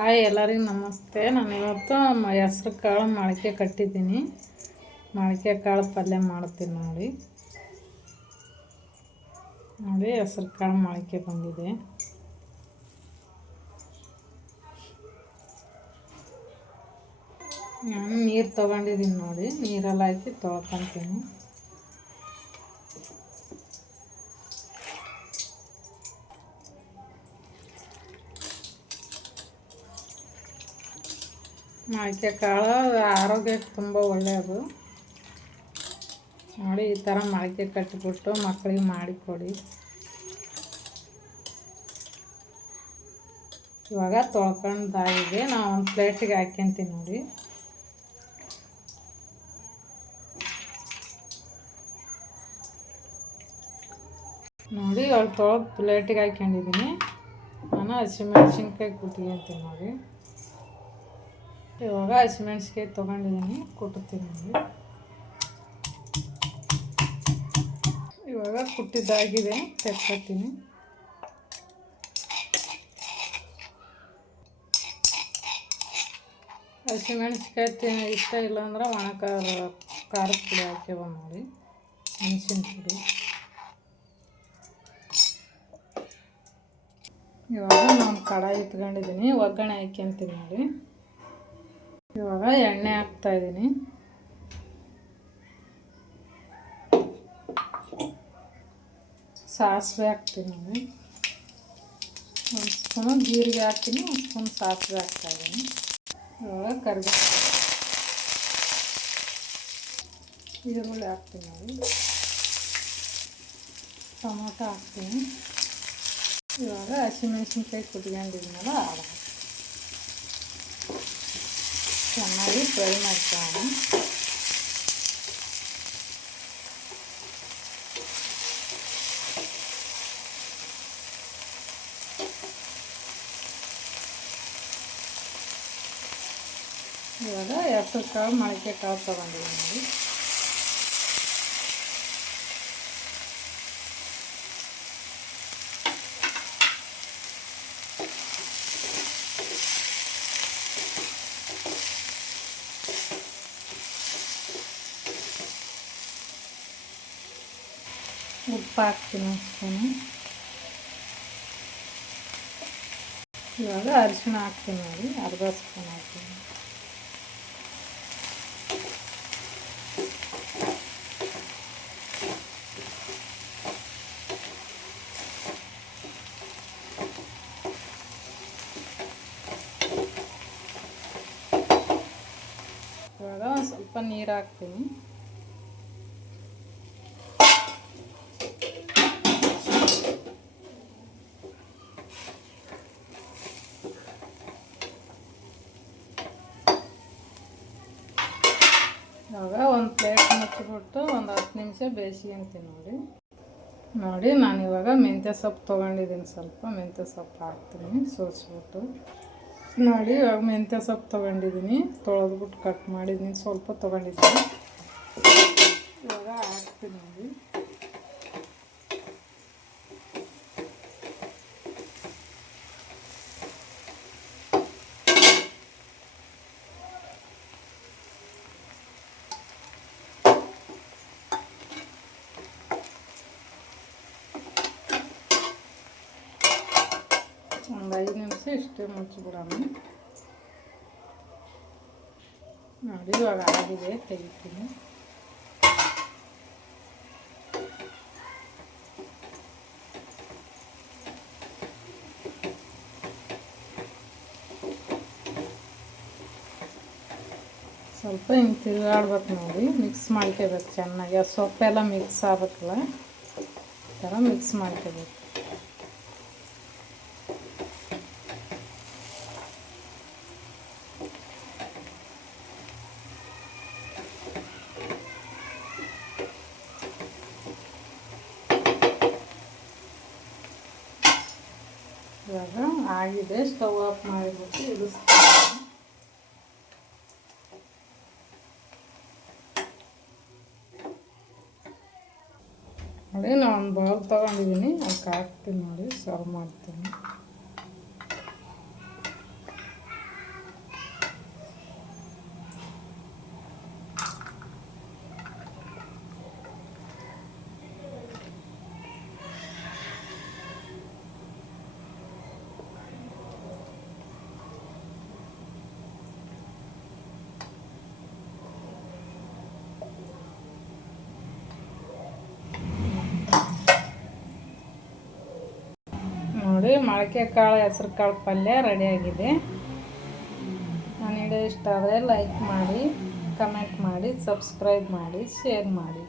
Hi ಎಲ್ಲರಿಗೂ ನಮಸ್ತೆ. ನಾನು ಇವತ್ತು ಹೆಸ್ರು ಕಾಳು ಮೊಳಕೆ ಕಟ್ಟಿದ್ದೀನಿ. ಮೊಳಕೆ ಕಾಳು ಪಲ್ಯ ಮಾಡ್ತೀನಿ ನೋಡಿ. ಹೆಸ್ರು ಕಾಳು ಮೊಳಕೆ ಬಂದಿದೆ. ನಾನು ನೀರು ತೊಗೊಂಡಿದ್ದೀನಿ ನೋಡಿ. ನೀರೆಲ್ಲ ಹಾಕಿ ತೊಳ್ಕೊತೀನಿ. ಮೊಳಕೆ ಕಾಳು ಆರೋಗ್ಯಕ್ಕೆ ತುಂಬ ಒಳ್ಳೆಯದು ನೋಡಿ. ಈ ಥರ ಮೊಳಕೆ ಕಟ್ಟಿಬಿಟ್ಟು ಮಕ್ಕಳಿಗೆ ಮಾಡಿಕೊಡಿ. ಇವಾಗ ತೊಳ್ಕೊಂಡಾಗಿದೆ. ನಾವು ಒಂದು ಪ್ಲೇಟಿಗೆ ಹಾಕ್ಯಂತೀನಿ ನೋಡಿ. ಇವಾಗ ತೊಳೆದು ಪ್ಲೇಟಿಗೆ ಹಾಕ್ಕೊಂಡಿದ್ದೀನಿ. ನಾನು ಹಸಿಮೆಣ್ಸಿನ್ಕಾಯಿ ಕುಟ್ಕೊಂತೀನಿ ನೋಡಿ. ಇವಾಗ ಹಸಿಮೆಣ್ಸಿನ್ಕಾಯಿ ತೊಗೊಂಡಿದ್ದೀನಿ, ಕುಟ್ತೀನಿ ನೋಡಿ. ಇವಾಗ ಕುಟ್ಟಿದ್ದಾಗಿದೆ, ತೆಕ್ಕೊತೀನಿ. ಹಸಿಮೆಣ್ಸಿನ್ಕಾಯಿ ಇಷ್ಟ ಇಲ್ಲ ಅಂದ್ರೆ ಒಣ ಖಾರದ ಪುಡಿ ಹಾಕ್ಯವ ನೋಡಿ, ಮೆಣಸಿನ ಪುಡಿ. ಇವಾಗ ನಾನು ಕಡಾಯಿ ಇಟ್ಕೊಂಡಿದ್ದೀನಿ, ಒಗ್ಗರಣೆ ಹಾಕ್ಯಂತೀನಿ ನೋಡಿ. ಇವಾಗ ಎಣ್ಣೆ ಹಾಕ್ತಾಯಿದ್ದೀನಿ. ಸಾಸಿವೆ ಹಾಕ್ತೀನಿ ನೋಡಿ. ಒಂದು ಸ್ಪೂನು ಜೀರಿಗೆ ಹಾಕ್ತೀನಿ, ಒಂದು ಸ್ಪೂನ್ ಸಾಸಿವೆ ಹಾಕ್ತಾಯಿದ್ದೀನಿ. ಇವಾಗ ಕರಿಬೇವು, ಈರುಳ್ಳಿ ಹಾಕ್ತೀನಿ ನೋಡಿ. ಟೊಮೊಟೊ ಹಾಕ್ತೀನಿ. ಇವಾಗ ಹಸಿಮೆಣ್ಸಿನ್ಕಾಯಿ ಕುಟ್ಕೊಂಡಿದ್ದೀನಲ್ಲ ಅದು ಚೆನ್ನಾಗಿ ಫ್ರೈ ಮಾಡ್ಕೊಳ್ಳೋಣ. ಇವಾಗ ಹೆಸ್ರು ಕಾಳು ಮೊಳಕೆ ಕಾಳು ತೊಗೊಂಡಿದ್ದೀನಿ ನೋಡಿ. ಉಪ್ಪು ಹಾಕ್ತೀನಿ ಸ್ಪೂನು. ಇವಾಗ ಅರಿಶಿಣ ಹಾಕ್ತೀನಿ ನೋಡಿ, ಅರ್ಧ ಸ್ಪೂನ್ ಹಾಕ್ತೀನಿ. ಇವಾಗ ಒಂದು ಸ್ವಲ್ಪ ನೀರು ಹಾಕ್ತೀನಿ. ಇವಾಗ ಒಂದು ಪ್ಲೇಟ್ ಮುಚ್ಚಿಬಿಟ್ಟು ಒಂದು 10 ನಿಮಿಷ ಬೇಯಿಸ್ಕೊಂತೀನಿ ನೋಡಿ. ನಾನು ಇವಾಗ ಮೆಂತ್ಯ ಸೊಪ್ಪು ತೊಗೊಂಡಿದ್ದೀನಿ, ಸ್ವಲ್ಪ ಮೆಂತ್ಯ ಸೊಪ್ಪು ಹಾಕ್ತೀನಿ ಸೋಸಿಬಿಟ್ಟು ನೋಡಿ. ಇವಾಗ ಮೆಂತ್ಯ ಸೊಪ್ಪು ತೊಗೊಂಡಿದ್ದೀನಿ, ತೊಳೆದ್ಬಿಟ್ಟು ಕಟ್ ಮಾಡಿದ್ದೀನಿ, ಸ್ವಲ್ಪ ತೊಗೊಂಡಿದ್ದೀನಿ. ಇವಾಗ ಹಾಕ್ತೀನಿ ನೋಡಿ. ಒಂದು 5 ನಿಮಿಷ ಇಷ್ಟೇ ಮುಚ್ಚಿಬಿಡೋಣ ನೋಡಿ. ಇವಾಗ ಆಗಿದೆ, ತೆಗಿತೀನಿ. ಸ್ವಲ್ಪ ಹಿಂಗೆ ತಿರುಗಾಡ್ಬೇಕು ನೋಡಿ, ಮಿಕ್ಸ್ ಮಾಡ್ಕೋಬೇಕು ಚೆನ್ನಾಗಿ. ಆ ಸೊಪ್ಪೆಲ್ಲ ಮಿಕ್ಸ್ ಆಗ್ಬೇಕಲ್ಲ, ಈ ಥರ ಮಿಕ್ಸ್ ಮಾಡ್ಕೋಬೇಕು. ಇವಾಗ ಆಗಿದೆ, ಸ್ಟವ್ ಆಫ್ ಮಾಡಿಬಿಟ್ಟು ಇಳಿಸ್ತೀನಿ. ನೋಡಿ, ನಾನು ಒಂದು ಬೌಲ್ ತೊಗೊಂಡಿದ್ದೀನಿ, ಅದಕ್ಕೆ ಹಾಕ್ತೀನಿ ನೋಡಿ, ಸರ್ವ್ ಮಾಡ್ತೀನಿ. ನೋಡಿ ಮೊಳಕೆ ಕಾಳು ಹೆಸ್ರು ಕಾಳು ಪಲ್ಯ ರೆಡಿಯಾಗಿದೆ. ನನ್ನ ವಿಡಿಯೋ ಇಷ್ಟ ಆದರೆ ಲೈಕ್ ಮಾಡಿ, ಕಮೆಂಟ್ ಮಾಡಿ, ಸಬ್ಸ್ಕ್ರೈಬ್ ಮಾಡಿ, ಶೇರ್ ಮಾಡಿ.